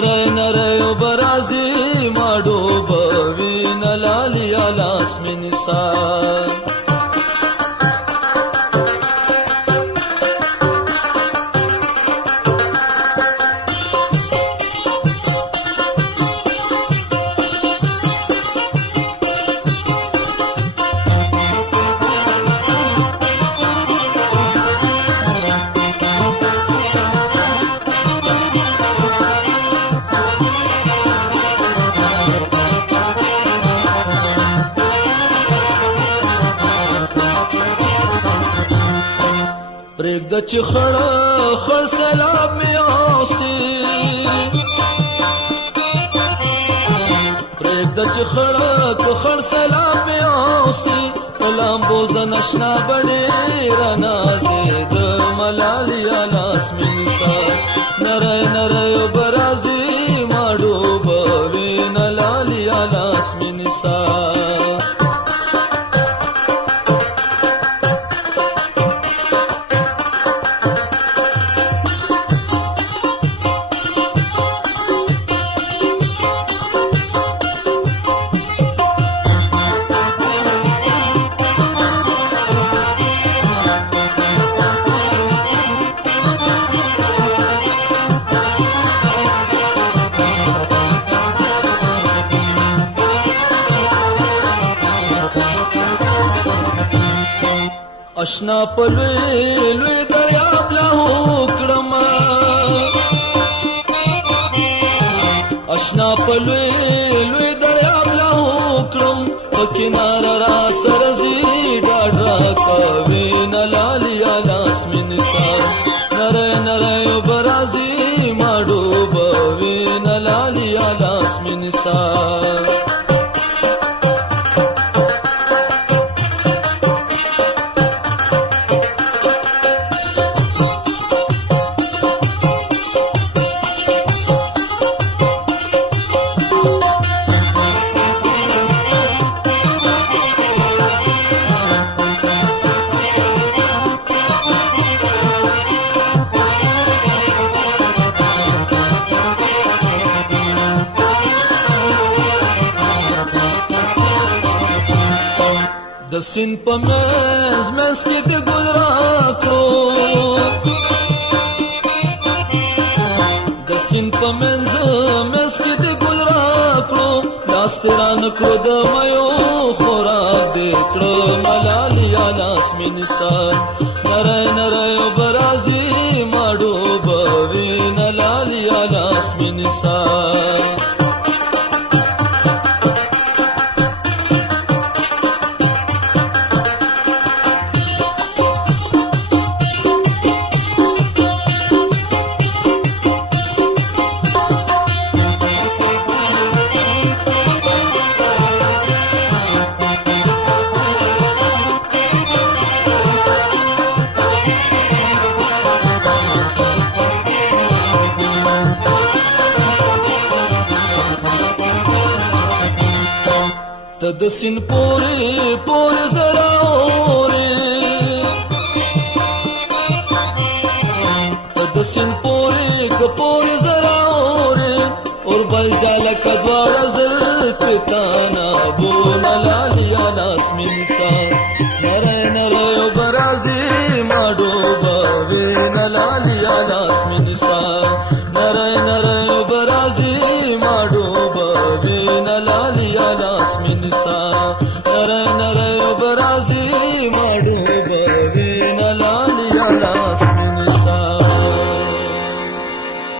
نره نره برازي ماډو بوین لالی لاس منسا پرېږده چې خړ سیلاب مې اوسي پرېږده چې خړ سیلاب مې اوسي په لامبو زه نشنا بڼې رانازېدم لالیا لاس مې نیسه نری نری اوبه راځي ما ډوبوینه لالیا لاس مې نیسه اشنا په لوی لوی دریاب لاهو کړم اشنا په لوی لوی دریاب لاهو کړم په کناره را سره زی ډاډ راکوي نه لالیا لاس مې نیسه نری نری اوبه راځي ما ډوبوي نه لالیا لاس مې نیسه د سیند په منځ کې د ګل راکړو د سیند په منځ کې د ګل راکړو لاس تې رانکړو د میو خوراک دې کړم لالیا لاس مې نیسه نری نری اوبه راځي ما ډوبوینه لالیا لاس مې نیسه ته د سیند پورې زرا اورې ته د سیند پورې زرا اورې اور بل جالکه دواړه زلفې تا نابونه لالیا لاس مې نیسه نری نری اوبه راځي ما ډوبوینه لالیا لاس مې نیسه نری نری اوبه راځي ما ډوبوینه لالیا